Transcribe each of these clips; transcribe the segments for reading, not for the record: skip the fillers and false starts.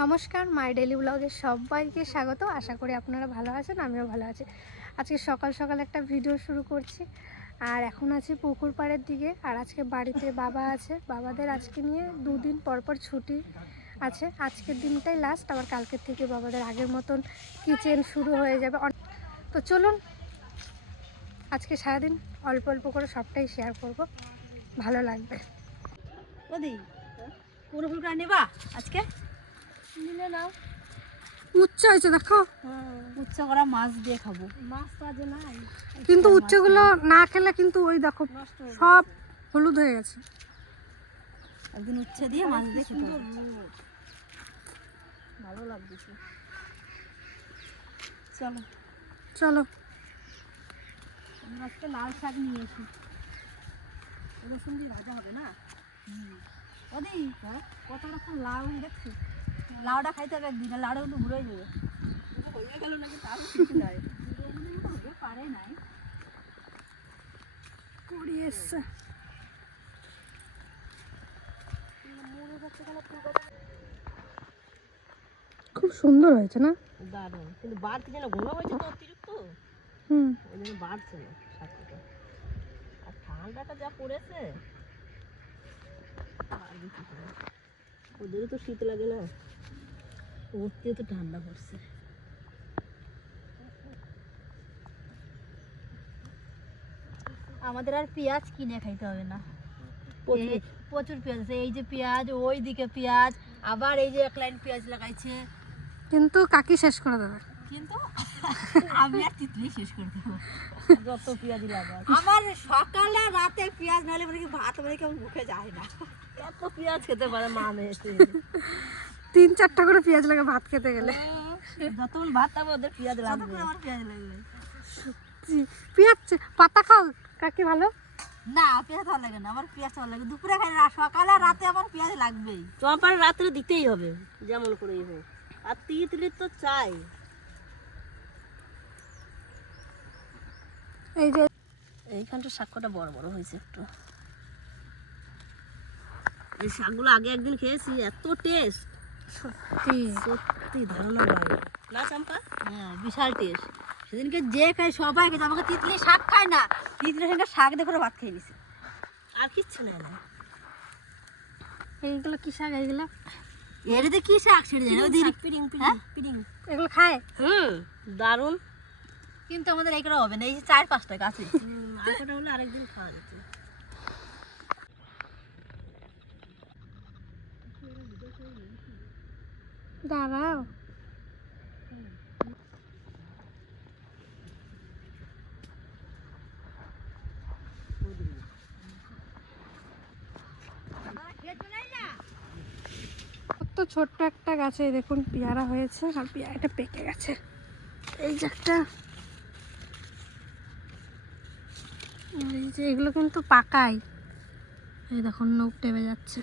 নমস্কার, my daily ব্লগে সবাইকে স্বাগত। আশা করি আপনারা ভালো আছেন, আমিও ভালো আছি। আজকে সকাল সকাল একটা ভিডিও শুরু করছি। আর এখন আছি পুকুর পাড়ের দিকে। আর আজকে বাড়িতে বাবা আছে, বাবাদের আজকে নিয়ে 2 দিন পর পর ছুটি আছে। আজকের দিনটাই লাস্ট, আবার কালকের থেকে বাবাদের আগের মতন কিচেন শুরু হয়ে যাবে। তো চলুন আজকে সারাদিন অল্প অল্প করে সবটাই শেয়ার করব, ভালো লাগবে। ওদি পুরো ফুলটা নেবা আজকে নিলে নাও। উচ্চ হয়েছে দেখো, উচ্চ করা মাছ দিয়ে খাবো। মাছ তো আজ নাই, কিন্তু উচ্চগুলো না খেলে কিন্তু ওই দেখো সব হলুদ হয়ে গেছে। একদিন উচ্ছে দিয়ে মাছ দিয়ে খেতে হবে, ভালো লাগবে। চলো চলো, আমরা আজকে লাল শাক নিয়েছি, রসুন দিয়ে ভাজা হবে না। ওদি কত রকম লাউ দেখছি, লাউটা খাইতে হবে একদিন, লাউটা কিন্তু ঘুরে যাবে। হয়ে গেল নাকি তাও কিছু নাই, পারে নাই কুড়ি এসছে। খুব সুন্দর হয়েছে না? দারুণ, কিন্তু বাড়তি যেন ঘন হয়েছে তো অতিরিক্ত, ওই জন্য বাড়ছে না শাকটা। আর ঠান্ডাটা যা পড়েছে, ওদেরও তো শীত লাগে না, ওর তো ঠান্ডা পড়ছে। আমাদের আর পেঁয়াজ কিনে খাইতে হবে না, প্রচুর পেঁয়াজ আছে। এই যে পেঁয়াজ, ওই দিকে পেঁয়াজ, আবার এই যে এক লাইন পেঁয়াজ লাগাইছে, কিন্তু কাকি শেষ করে দেবে। কিন্তু আমি আর তিতলি শেষ করে দেবো যত পেঁয়াজ লাগা। আমার সকালে রাতে পেঁয়াজ নাহলে মানে কি ভাত মানে কেমন মুখে যায় না, এত পেঁয়াজ খেতে পারে মা মেয়েছে। 3-4টা করে পেঁয়াজ লাগে ভাত খেতে গেলে। যতক্ষণ ভাত খাবো ওদের পেঁয়াজ লাগবে, আমার পেঁয়াজ লাগবে। পেঁয়াজ পাতা খাও কাকি ভালো না, পেঁয়াজ ভালো লাগে না, আমার পেঁয়াজ ভালো লাগে দুপুরে খাই না, সকালে রাতে আমার পেঁয়াজ লাগবেই। তোমার রাত্রে দিতেই হবে যেমন করেই হোক, আর তিতলি তো চাই। এই যে এইখানটা শাকটা বড় বড় হয়েছে একটু। এই শাকগুলো আগে একদিন খেয়েছি, এত টেস্ট, সত্যি সত্যি ধারণা বাইরে না চম্পা। হ্যাঁ, বিশাল টেস্ট। সেদিনকে যে খায় সবাই খেয়েছে, আমাকে তিতলি শাক খায় না, তিতলির সঙ্গে শাক দেখে ভাত খেয়ে নিছে, আর কিচ্ছু নেয় না। এইগুলো কি শাক? এইগুলো এর কি শাক ছেড়ে যায় পিড়িং পিড়িং পিড়িং, এগুলো খায়? দারুণ। কিন্তু আমাদের এইগুলো হবে না, এই যে 4-5টা গাছে, আরেকটা হলে আরেকদিন খাওয়া যেত। দাঁড়াও, কত ছোট্ট একটা গাছে দেখুন পেয়ারা হয়েছে, আর পেয়ারাটা পেকে গেছে। এই যে একটা, এই যে এগুলো কিন্তু পাকাই, এই দেখুন নখ টেপে যাচ্ছে।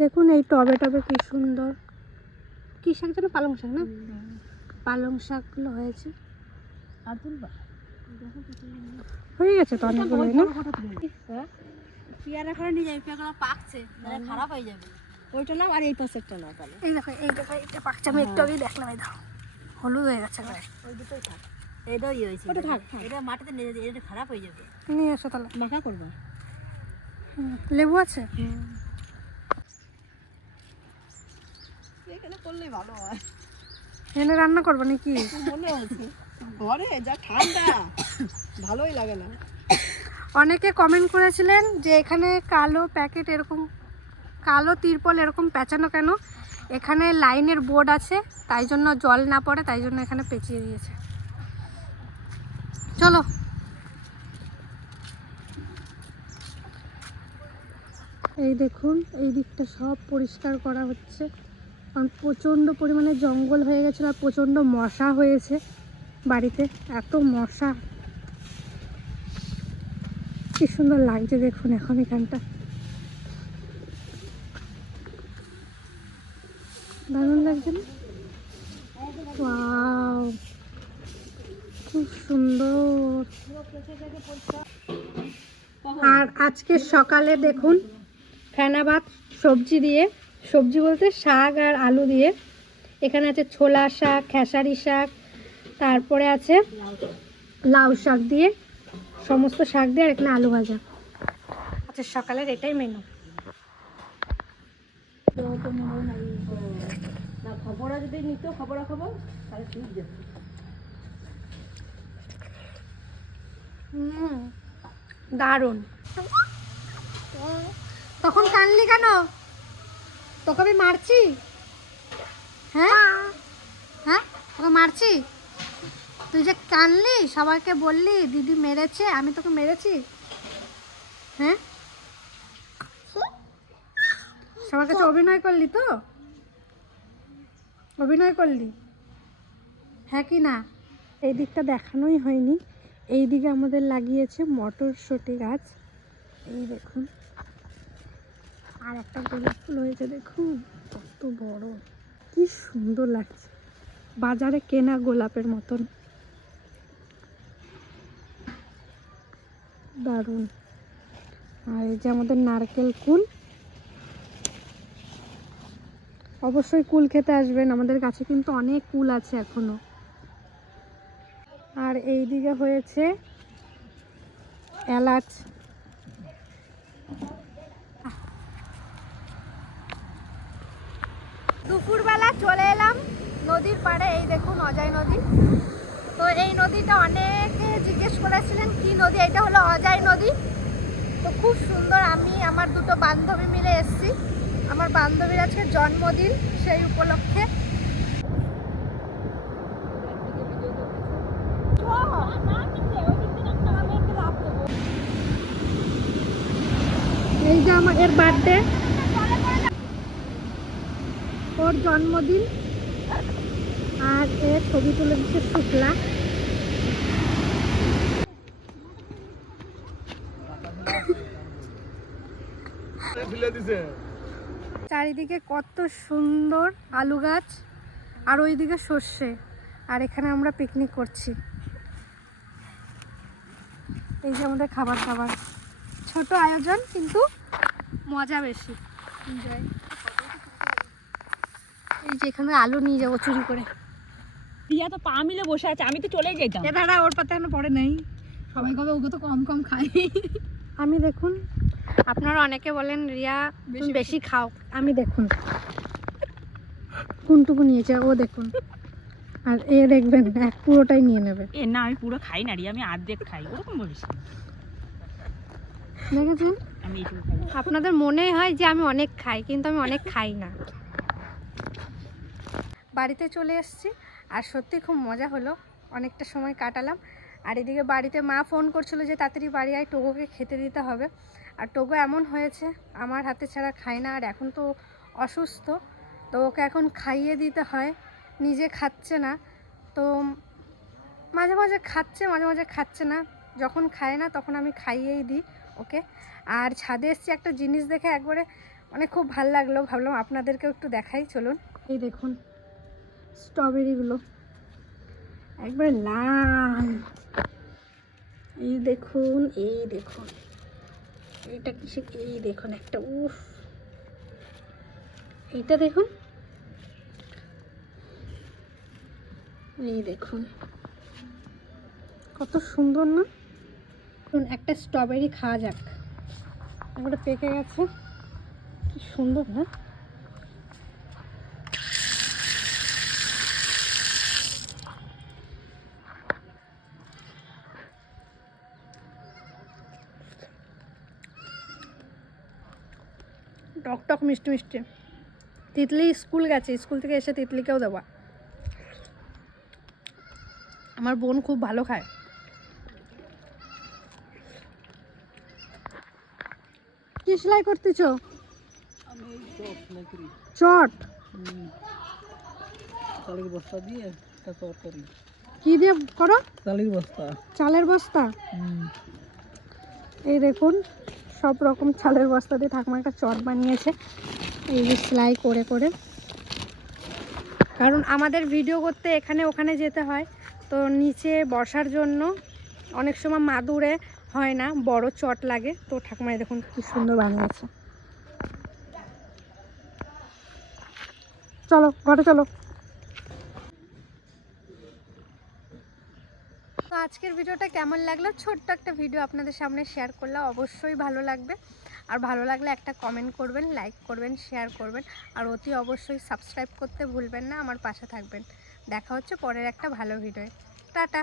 দেখুন এই টবে টবে কি সুন্দর, কি শাক যেন, পালং শাক না? পালং শাকগুলো হয়েছে। আর তুলবা হয়ে গেছে তো অনেকগুলো না? পেয়ারা করে নিয়ে যাবে, পেয়ারা পাকছে, খারাপ হয়ে যাবে। ওইটা নাও, আর এই পাশেরটা নাও তাহলে। এই দেখো, এই দেখো, এটা পাকছে, আমি একটু আগেই দেখলাম। এই দেখো হলুদ হয়ে গেছে। ওই দুটোই থাক, এটাই হয়েছে, ওটা থাক, এটা মাটিতে নিয়ে যাবে, এটা খারাপ হয়ে যাবে। নিয়ে এসো তাহলে, মাখা করবা। লেবু আছে এখানে করলেই ভালো হয়, এনে রান্না করবো নাকি? মনে হচ্ছে ঘরে যা ঠান্ডা ভালোই লাগে না। অনেকে কমেন্ট করেছিলেন যে এখানে কালো প্যাকেট, এরকম কালো তিরপল এরকম পেঁচানো কেন? এখানে লাইনের বোর্ড আছে, তাই জন্য জল না পড়ে, তাই জন্য এখানে পেঁচিয়ে দিয়েছে। চলো, এই দেখুন এই দিকটা সব পরিষ্কার করা হচ্ছে, কারণ প্রচণ্ড পরিমাণে জঙ্গল হয়ে গেছিলো, আর প্রচণ্ড মশা হয়েছে বাড়িতে, এত মশা। কি সুন্দর লাগছে দেখুন এখন এখানটা, দারুণ লাগছে না? ওয়াও, খুব সুন্দর। আর আজকে সকালে দেখুন ফেনা ভাত সবজি দিয়ে, সবজি বলতে শাক আর আলু দিয়ে। এখানে আছে ছোলা শাক, খেসারি শাক, তারপরে আছে লাউ শাক দিয়ে, সমস্ত শাক দিয়ে, আর এখানে আলু ভাজা। আচ্ছা, সকালের এটাই মেনু। না খবরা যদি নিত খবরা খবর তাহলে ঠিক যেত। দারুণ। তখন কানলি কেন? তোকে আমি মারছি? হ্যাঁ হ্যাঁ, তোকে মারছি? তুই যে কানলি, সবাইকে বললি দিদি মেরেছে, আমি তোকে মেরেছি? হ্যাঁ, সবার কাছে অভিনয় করলি তো? অভিনয় করলি, হ্যাঁ কি না? এই দিকটা দেখানোই হয়নি। এই দিকে আমাদের লাগিয়েছে মটরশুঁটি গাছ, এই দেখুন। আর একটা গোলাপ ফুল হয়েছে, দেখুন কত বড়, কি সুন্দর লাগছে, বাজারে কেনা গোলাপের মতন, দারুণ। আর এই যে আমাদের নারকেল কুল, অবশ্যই কুল খেতে আসবেন, আমাদের কাছে কিন্তু অনেক কুল আছে এখনো। আর এই দিকে হয়েছে এলাচ। দুপুরবেলা চলে এলাম নদীর পাড়ে, এই দেখুন অজয় নদী। তো এই নদীটা অনেকে জিজ্ঞেস করেছিলেন কি নদী, এটা হলো অজয় নদী। তো খুব সুন্দর, আমি আমার দুটো বান্ধবী মিলে এসেছি, আমার বান্ধবীর আজকে জন্মদিন, সেই উপলক্ষে। এই যে আমাদের বার্থডে, ওর জন্মদিন, আর এর ছবি তুলে দিচ্ছে শুক্লা। চারিদিকে কত সুন্দর আলু গাছ, আর ওইদিকে সর্ষে, আর এখানে আমরা পিকনিক করছি। এই যে আমাদের খাবার দাবার, ছোট আয়োজন কিন্তু মজা বেশি, এনজয়। এই যে এখানে আলু নিয়ে যাবো চুরি করে। রিয়া তো পা মিলে বসে আছে, আমি তো চলেই যেতাম। এ দাঁড়া, ওর পাতে এখনো পড়ে নেই, সবাই কবে ওকে তো কম কম খাই। আমি দেখুন, আপনারা অনেকে বলেন রিয়া তুমি বেশি খাও, আমি দেখুন কোনটুকু নিয়েছে, ও দেখুন। আর এ দেখবেন এক পুরোটাই নিয়ে নেবে। এ না, আমি পুরো খাই না রিয়া, আমি অর্ধেক খাই, ওরকম বলিস। দেখেছেন, আমি এইটুকু খাই। আপনাদের মনে হয় যে আমি অনেক খাই, কিন্তু আমি অনেক খাই না। বাড়িতে চলে এসেছি, আর সত্যি খুব মজা হলো, অনেকটা সময় কাটালাম। আর এদিকে বাড়িতে মা ফোন করছিল যে তাড়াতাড়ি বাড়ি আয়, টোগোকে খেতে দিতে হবে। আর টোগো এমন হয়েছে আমার হাতে ছাড়া খায় না, আর এখন তো অসুস্থ, তো ওকে এখন খাইয়ে দিতে হয়, নিজে খাচ্ছে না। তো মাঝে মাঝে খাচ্ছে, মাঝে মাঝে খাচ্ছে না, যখন খায় না তখন আমি খাইয়েই দিই ওকে। আর ছাদে এসেছি একটা জিনিস দেখে একবারে মানে খুব ভাল লাগলো, ভাবলাম আপনাদেরকেও একটু দেখাই, চলুন। এই দেখুন স্ট্রবেরিগুলো একবারে লাল, এই দেখুন, এই দেখুন এইটা কিসে, এই দেখুন একটা, উফ, এইটা দেখুন, এই দেখুন কত সুন্দর না। একটা স্ট্রবেরি খাওয়া যাক, একবারে পেকে গেছে, কি সুন্দর না। টক টক মিষ্টি মিষ্টি। তিতলি স্কুল গেছে, স্কুল থেকে এসে তিতলিকেও দেওয়া। আমার বোন খুব ভালো খায়। কি সেলাই করতেছো? চট। চালের বস্তা দিয়ে একটা চট করি। কি দিয়ে করো? চালের বস্তা। চালের বস্তা। এই দেখুন সব রকম চালের বস্তা দিয়ে ঠাকুমা একটা চট বানিয়েছে, এই যে সেলাই করে করে। কারণ আমাদের ভিডিও করতে এখানে ওখানে যেতে হয়, তো নিচে বসার জন্য অনেক সময় মাদুরে হয় না, বড় চট লাগে, তো ঠাকুমাই দেখুন কি সুন্দর বানিয়েছে। চলো ঘরে চলো। তো আজকের ভিডিওটা কেমন লাগলো, ছোট্ট একটা ভিডিও আপনাদের সামনে শেয়ার করলাম, অবশ্যই ভালো লাগবে। আর ভালো লাগলে একটা কমেন্ট করবেন, লাইক করবেন, শেয়ার করবেন, আর অতি অবশ্যই সাবস্ক্রাইব করতে ভুলবেন না, আমার পাশে থাকবেন। দেখা হচ্ছে পরের একটা ভালো ভিডিওয়। টাটা।